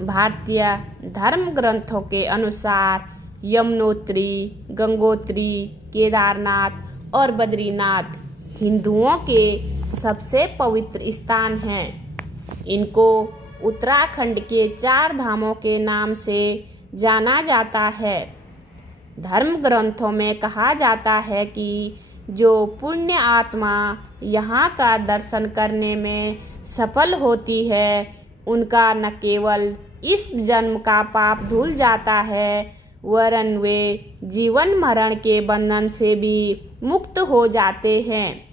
भारतीय धर्म ग्रंथों के अनुसार यमुनोत्री, गंगोत्री, केदारनाथ और बद्रीनाथ हिंदुओं के सबसे पवित्र स्थान हैं। इनको उत्तराखंड के 4 धामों के नाम से जाना जाता है। धर्म ग्रंथों में कहा जाता है कि जो पुण्य आत्मा यहाँ का दर्शन करने में सफल होती है, उनका न केवल इस जन्म का पाप धुल जाता है, वरन वे जीवन मरण के बंधन से भी मुक्त हो जाते हैं।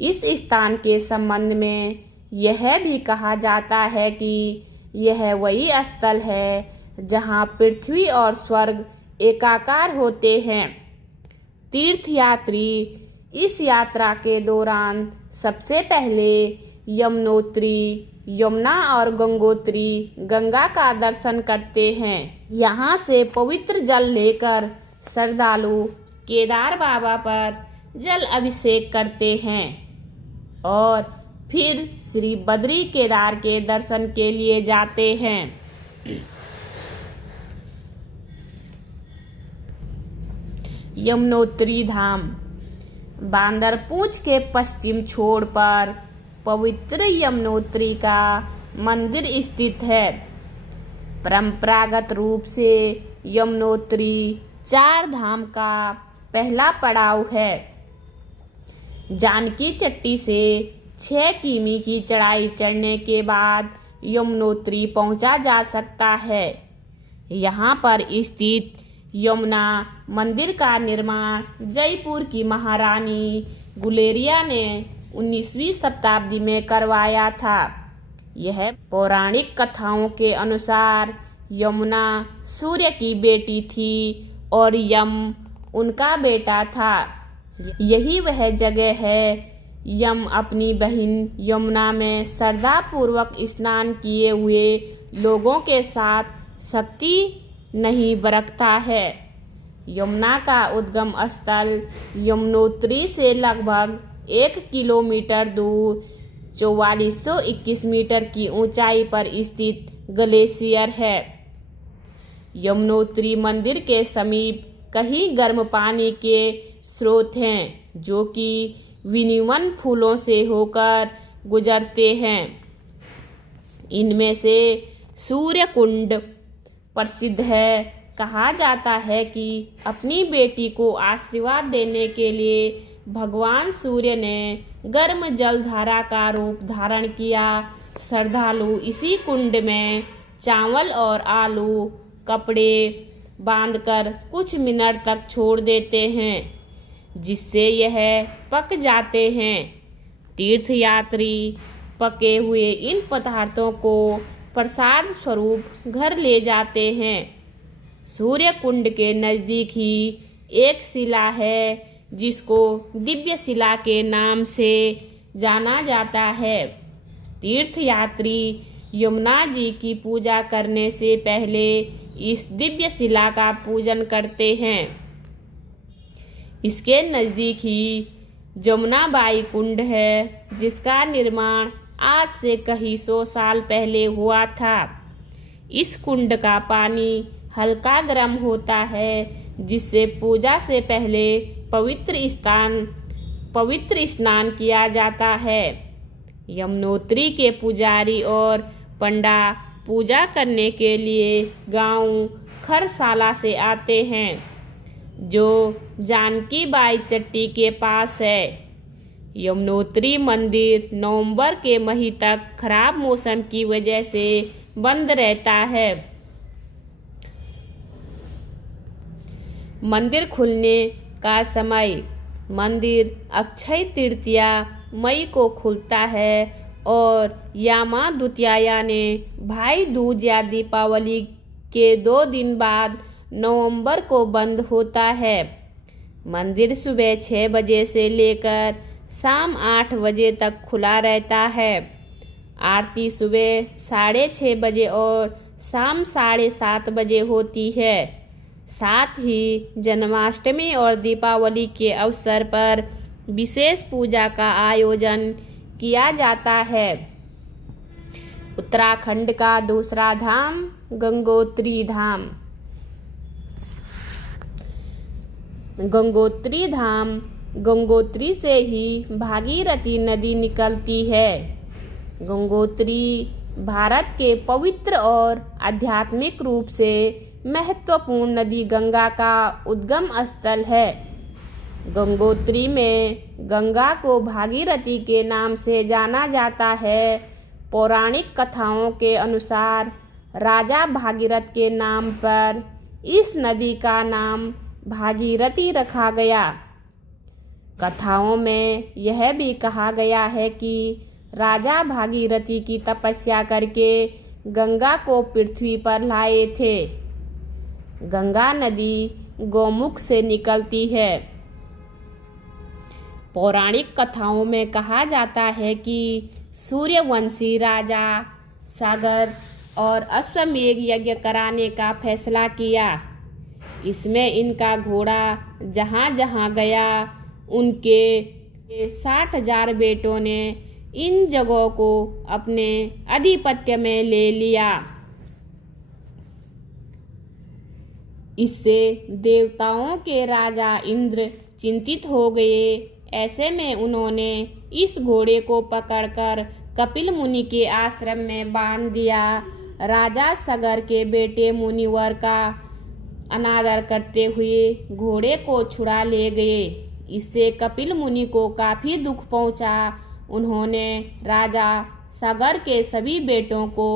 इस स्थान के संबंध में यह भी कहा जाता है कि यह वही स्थल है जहाँ पृथ्वी और स्वर्ग एकाकार होते हैं। तीर्थयात्री इस यात्रा के दौरान सबसे पहले यमुनोत्री, यमुना और गंगोत्री गंगा का दर्शन करते हैं। यहाँ से पवित्र जल लेकर श्रद्धालु केदार बाबा पर जल अभिषेक करते हैं और फिर श्री बद्री केदार के दर्शन के लिए जाते हैं। यमुनोत्री धाम बांदरपूंछ के पश्चिम छोर पर पवित्र यमुनोत्री का मंदिर स्थित है। परंपरागत रूप से यमुनोत्री 4 धाम का पहला पड़ाव है। जानकी चट्टी से 6 किमी की चढ़ाई चढ़ने के बाद यमुनोत्री पहुंचा जा सकता है। यहाँ पर स्थित यमुना मंदिर का निर्माण जयपुर की महारानी गुलेरिया ने 19वीं शताब्दी में करवाया था। यह पौराणिक कथाओं के अनुसार यमुना सूर्य की बेटी थी और यम उनका बेटा था। यही वह जगह है यम अपनी बहन यमुना में श्रद्धापूर्वक स्नान किए हुए लोगों के साथ शक्ति नहीं बरतता है। यमुना का उद्गम स्थल यमुनोत्री से लगभग 1 किलोमीटर दूर 4421 मीटर की ऊंचाई पर स्थित ग्लेशियर है। यमुनोत्री मंदिर के समीप कई गर्म पानी के स्रोत हैं, जो कि विनिवन फूलों से होकर गुजरते हैं। इनमें से सूर्य कुंड प्रसिद्ध है। कहा जाता है कि अपनी बेटी को आशीर्वाद देने के लिए भगवान सूर्य ने गर्म जलधारा का रूप धारण किया। श्रद्धालु इसी कुंड में चावल और आलू कपड़े बांधकर कुछ मिनट तक छोड़ देते हैं, जिससे यह पक जाते हैं। तीर्थयात्री पके हुए इन पदार्थों को प्रसाद स्वरूप घर ले जाते हैं। सूर्य कुंड के नज़दीक ही एक शिला है, जिसको दिव्य शिला के नाम से जाना जाता है। तीर्थयात्री यमुना जी की पूजा करने से पहले इस दिव्य शिला का पूजन करते हैं। इसके नज़दीक ही जमुनाबाई कुंड है, जिसका निर्माण आज से कई 100 साल पहले हुआ था। इस कुंड का पानी हल्का गर्म होता है, जिससे पूजा से पहले पवित्र स्नान किया जाता है। यमुनोत्री के पुजारी और पंडा पूजा करने के लिए गांव खरसाला से आते हैं, जो जानकी बाई चट्टी के पास है। यमुनोत्री मंदिर नवंबर के महीने तक खराब मौसम की वजह से बंद रहता है। मंदिर खुलने का समय मंदिर अक्षय तृतीया मई को खुलता है और यामा द्वितीया यानी भाई दूज या दीपावली के 2 दिन बाद नवंबर को बंद होता है। मंदिर सुबह 6 बजे से लेकर शाम 8 बजे तक खुला रहता है। आरती सुबह 6:30 बजे और शाम 7:30 बजे होती है। साथ ही जन्माष्टमी और दीपावली के अवसर पर विशेष पूजा का आयोजन किया जाता है। उत्तराखंड का दूसरा धाम गंगोत्री धाम। गंगोत्री धाम, गंगोत्री से ही भागीरथी नदी निकलती है। गंगोत्री भारत के पवित्र और आध्यात्मिक रूप से महत्वपूर्ण नदी गंगा का उद्गम स्थल है। गंगोत्री में गंगा को भागीरथी के नाम से जाना जाता है। पौराणिक कथाओं के अनुसार राजा भागीरथ के नाम पर इस नदी का नाम भागीरथी रखा गया। कथाओं में यह भी कहा गया है कि राजा भागीरथी की तपस्या करके गंगा को पृथ्वी पर लाए थे। गंगा नदी गौमुख से निकलती है। पौराणिक कथाओं में कहा जाता है कि सूर्यवंशी राजा सागर और अश्वमेध यज्ञ कराने का फैसला किया। इसमें इनका घोड़ा जहाँ जहाँ गया उनके 60,000 बेटों ने इन जगहों को अपने आधिपत्य में ले लिया। इससे देवताओं के राजा इंद्र चिंतित हो गए। ऐसे में उन्होंने इस घोड़े को पकड़कर कपिल मुनि के आश्रम में बांध दिया। राजा सगर के बेटे मुनिवर का अनादर करते हुए घोड़े को छुड़ा ले गए। इससे कपिल मुनि को काफी दुख पहुंचा। उन्होंने राजा सागर के सभी बेटों को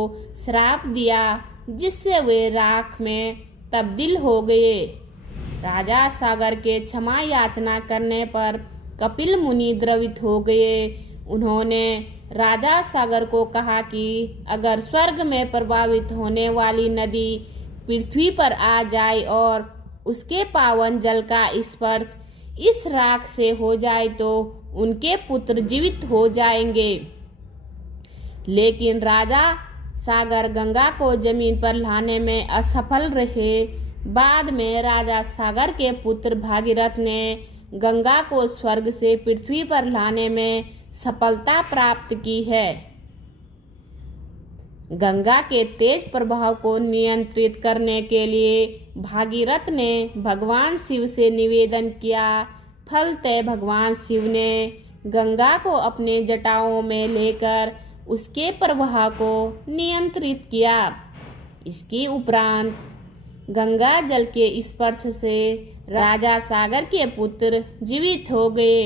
श्राप दिया, जिससे वे राख में तब्दील हो गए। राजा सागर के क्षमा याचना करने पर कपिल मुनि द्रवित हो गए। उन्होंने राजा सागर को कहा कि अगर स्वर्ग में प्रवाहित होने वाली नदी पृथ्वी पर आ जाए और उसके पावन जल का स्पर्श इस राख से हो जाए तो उनके पुत्र जीवित हो जाएंगे। लेकिन राजा सागर गंगा को जमीन पर लाने में असफल रहे। बाद में राजा सागर के पुत्र भागीरथ ने गंगा को स्वर्ग से पृथ्वी पर लाने में सफलता प्राप्त की है। गंगा के तेज प्रभाव को नियंत्रित करने के लिए भागीरथ ने भगवान शिव से निवेदन किया। फलतः भगवान शिव ने गंगा को अपने जटाओं में लेकर उसके प्रवाह को नियंत्रित किया। इसके उपरांत गंगा जल के स्पर्श से राजा सागर के पुत्र जीवित हो गए।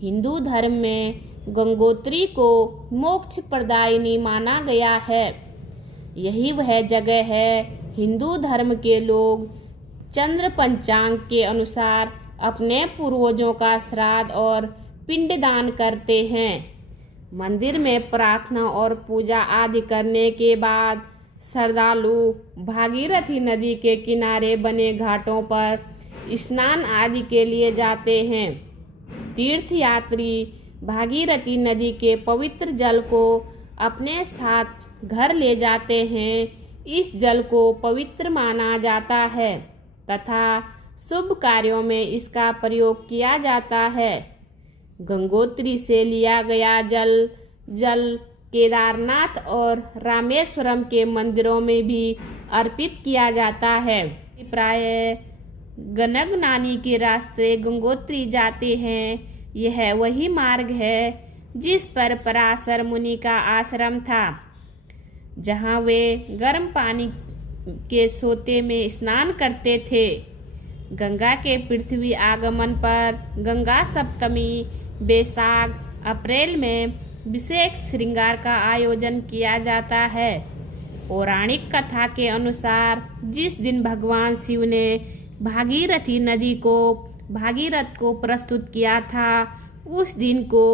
हिंदू धर्म में गंगोत्री को मोक्ष प्रदायिनी माना गया है। यही वह जगह है। हिंदू धर्म के लोग चंद्र पंचांग के अनुसार अपने पूर्वजों का श्राद्ध और पिंडदान करते हैं। मंदिर में प्रार्थना और पूजा आदि करने के बाद श्रद्धालु भागीरथी नदी के किनारे बने घाटों पर स्नान आदि के लिए जाते हैं। तीर्थयात्री भागीरथी नदी के पवित्र जल को अपने साथ घर ले जाते हैं। इस जल को पवित्र माना जाता है तथा शुभ कार्यों में इसका प्रयोग किया जाता है। गंगोत्री से लिया गया जल केदारनाथ और रामेश्वरम के मंदिरों में भी अर्पित किया जाता है। प्रायः गनगनानी के रास्ते गंगोत्री जाते हैं। यह वही मार्ग है जिस पर पराशर मुनि का आश्रम था, जहाँ वे गर्म पानी के सोते में स्नान करते थे। गंगा के पृथ्वी आगमन पर गंगा सप्तमी बैसाख अप्रैल में विशेष श्रृंगार का आयोजन किया जाता है। पौराणिक कथा के अनुसार जिस दिन भगवान शिव ने भागीरथी नदी को भागीरथ को प्रस्तुत किया था, उस दिन को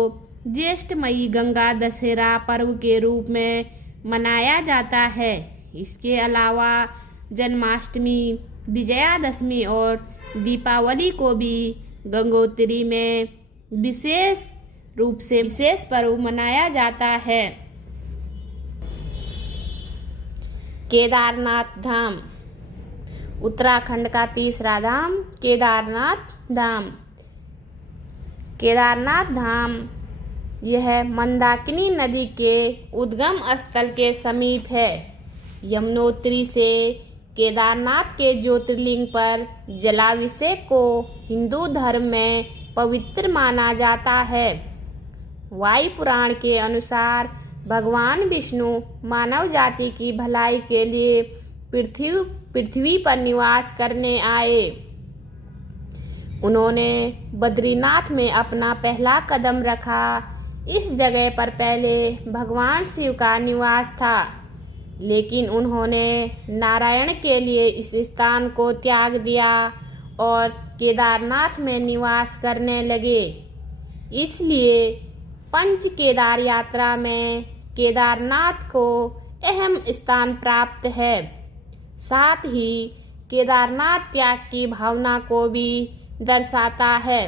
ज्येष्ठमयी गंगा दशहरा पर्व के रूप में मनाया जाता है। इसके अलावा जन्माष्टमी, विजयादशमी और दीपावली को भी गंगोत्री में विशेष रूप से विशेष पर्व मनाया जाता है। केदारनाथ धाम, उत्तराखंड का तीसरा धाम केदारनाथ धाम। केदारनाथ धाम यह मंदाकिनी नदी के उद्गम स्थल के समीप है। यमुनोत्री से केदारनाथ के ज्योतिर्लिंग पर जलाभिषेक को हिंदू धर्म में पवित्र माना जाता है। वायु पुराण के अनुसार भगवान विष्णु मानव जाति की भलाई के लिए पृथ्वी पर निवास करने आए। उन्होंने बद्रीनाथ में अपना पहला कदम रखा। इस जगह पर पहले भगवान शिव का निवास था, लेकिन उन्होंने नारायण के लिए इस स्थान को त्याग दिया और केदारनाथ में निवास करने लगे। इसलिए पंच केदार यात्रा में केदारनाथ को अहम स्थान प्राप्त है। साथ ही केदारनाथ त्याग की भावना को भी दर्शाता है।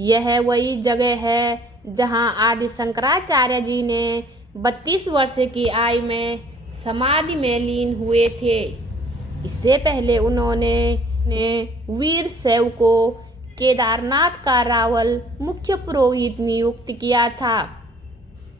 यह वही जगह है जहां आदि शंकराचार्य जी ने 32 वर्ष की आयु में समाधि में लीन हुए थे। इससे पहले उन्होंने वीर शैव को केदारनाथ का रावल मुख्य पुरोहित नियुक्त किया था।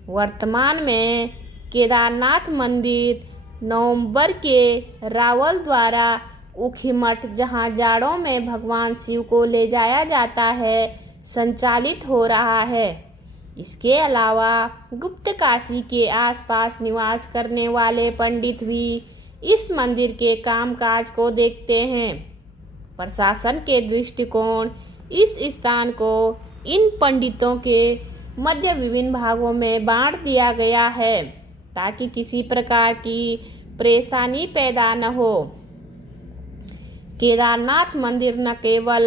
वर्तमान में केदारनाथ मंदिर नवंबर के रावल द्वारा ऊखीमठ, जहां जाड़ों में भगवान शिव को ले जाया जाता है, संचालित हो रहा है। इसके अलावा गुप्त काशी के आसपास निवास करने वाले पंडित भी इस मंदिर के कामकाज को देखते हैं। प्रशासन के दृष्टिकोण इस स्थान को इन पंडितों के मध्य विभिन्न भागों में बांट दिया गया है, ताकि किसी प्रकार की परेशानी पैदा न हो। केदारनाथ मंदिर न केवल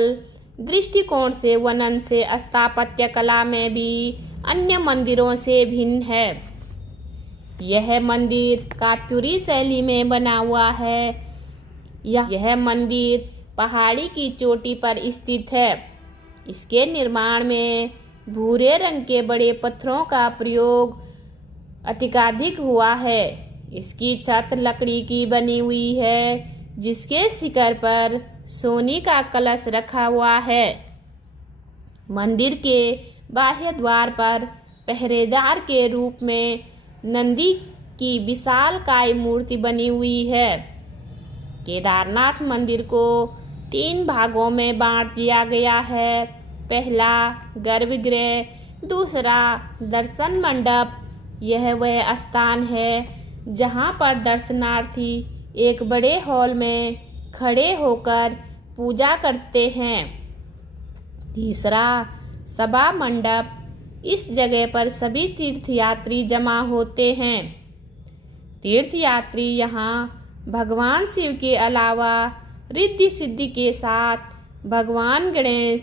दृष्टिकोण से वर्णन से स्थापत्य कला में भी अन्य मंदिरों से भिन्न है। यह मंदिर कात्यूरी शैली में बना हुआ है। यह मंदिर पहाड़ी की चोटी पर स्थित है। इसके निर्माण में भूरे रंग के बड़े पत्थरों का प्रयोग अत्यधिक हुआ है। इसकी छत लकड़ी की बनी हुई है, जिसके शिखर पर सोने का कलश रखा हुआ है। मंदिर के बाह्य द्वार पर पहरेदार के रूप में नंदी की विशालकाय मूर्ति बनी हुई है। केदारनाथ मंदिर को 3 भागों में बांट दिया गया है। पहला गर्भगृह, दूसरा दर्शन मंडप। यह वह स्थान है जहां पर दर्शनार्थी एक बड़े हॉल में खड़े होकर पूजा करते हैं। तीसरा सभा मंडप। इस जगह पर सभी तीर्थयात्री जमा होते हैं। तीर्थयात्री यहाँ भगवान शिव के अलावा रिद्धि सिद्धि के साथ भगवान गणेश,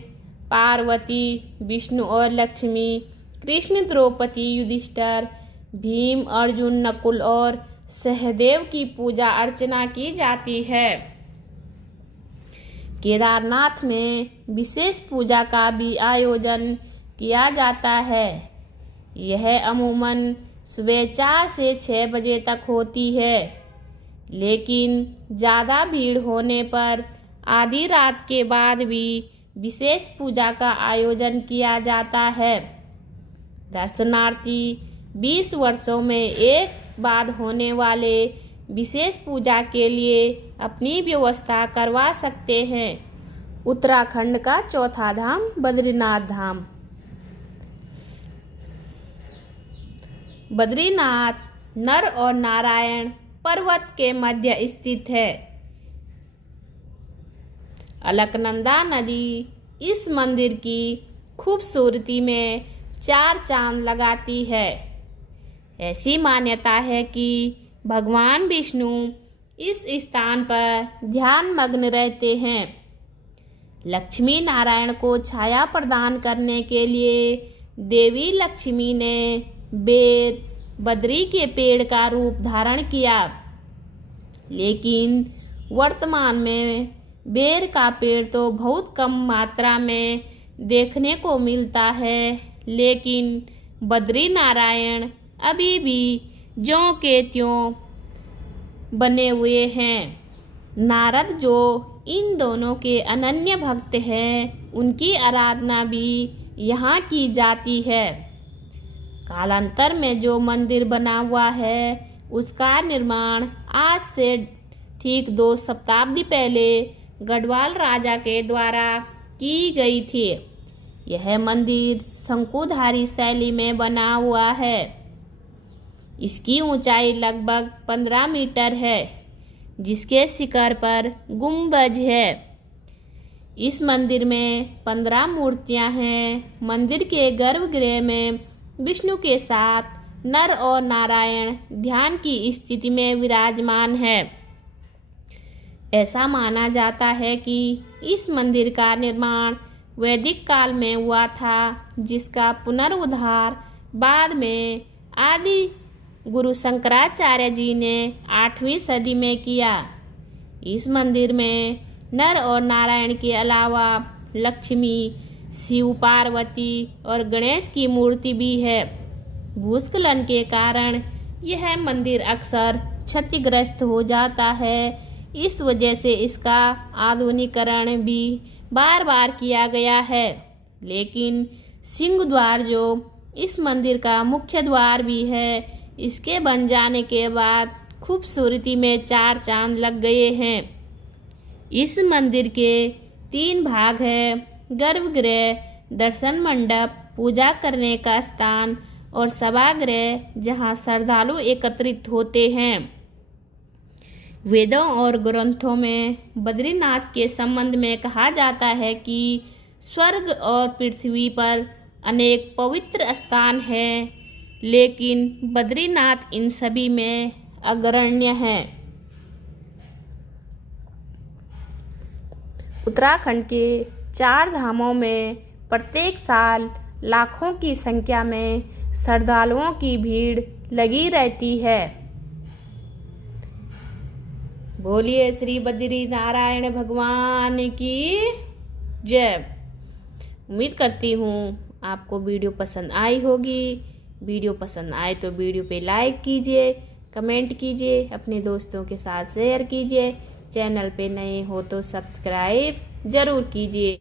पार्वती, विष्णु और लक्ष्मी, कृष्ण, द्रौपदी, युधिष्ठिर, भीम, अर्जुन, नकुल और सहदेव की पूजा अर्चना की जाती है। केदारनाथ में विशेष पूजा का भी आयोजन किया जाता है। यह अमूमन सुबह 4 से 6 बजे तक होती है, लेकिन ज़्यादा भीड़ होने पर आधी रात के बाद भी विशेष पूजा का आयोजन किया जाता है। दर्शनार्थी 20 वर्षों में एक बाद होने वाले विशेष पूजा के लिए अपनी व्यवस्था करवा सकते हैं। उत्तराखंड का चौथा धाम बद्रीनाथ धाम। बद्रीनाथ नर और नारायण पर्वत के मध्य स्थित है। अलकनंदा नदी इस मंदिर की खूबसूरती में 4 चांद लगाती है। ऐसी मान्यता है कि भगवान विष्णु इस स्थान पर ध्यान मग्न रहते हैं। लक्ष्मी नारायण को छाया प्रदान करने के लिए देवी लक्ष्मी ने बेर, बद्री के पेड़ का रूप धारण किया, लेकिन वर्तमान में बेर का पेड़ तो बहुत कम मात्रा में देखने को मिलता है, लेकिन बद्री नारायण अभी भी ज्यों के त्यों बने हुए हैं। नारद, जो इन दोनों के अनन्य भक्त हैं, उनकी आराधना भी यहाँ की जाती है। कालांतर में जो मंदिर बना हुआ है उसका निर्माण आज से ठीक 2 शताब्दी पहले गढ़वाल राजा के द्वारा की गई थी। यह मंदिर शंकुधारी शैली में बना हुआ है। इसकी ऊंचाई लगभग 15 मीटर है, जिसके शिखर पर गुंबज है। इस मंदिर में 15 मूर्तियां हैं। मंदिर के गर्भगृह में विष्णु के साथ नर और नारायण ध्यान की स्थिति में विराजमान है। ऐसा माना जाता है कि इस मंदिर का निर्माण वैदिक काल में हुआ था, जिसका पुनरुद्धार बाद में आदि गुरु शंकराचार्य जी ने 8वीं सदी में किया। इस मंदिर में नर और नारायण के अलावा लक्ष्मी, शिव, पार्वती और गणेश की मूर्ति भी है। भूस्खलन के कारण यह मंदिर अक्सर क्षतिग्रस्त हो जाता है। इस वजह से इसका आधुनिकीकरण भी बार बार किया गया है। लेकिन सिंह द्वार, जो इस मंदिर का मुख्य द्वार भी है, इसके बन जाने के बाद खूबसूरती में 4 चांद लग गए हैं। इस मंदिर के 3 भाग हैं: गर्भगृह, दर्शन मंडप, पूजा करने का स्थान और सभागृह, जहाँ श्रद्धालु एकत्रित होते हैं। वेदों और ग्रंथों में बद्रीनाथ के संबंध में कहा जाता है कि स्वर्ग और पृथ्वी पर अनेक पवित्र स्थान हैं, लेकिन बद्रीनाथ इन सभी में अग्रण्य है। उत्तराखंड के 4 धामों में प्रत्येक साल लाखों की संख्या में श्रद्धालुओं की भीड़ लगी रहती है। बोलिए श्री बद्री नारायण भगवान की जय। उम्मीद करती हूँ आपको वीडियो पसंद आई होगी। वीडियो पसंद आए तो वीडियो पे लाइक कीजिए, कमेंट कीजिए, अपने दोस्तों के साथ शेयर कीजिए। चैनल पे नए हो तो सब्सक्राइब ज़रूर कीजिए।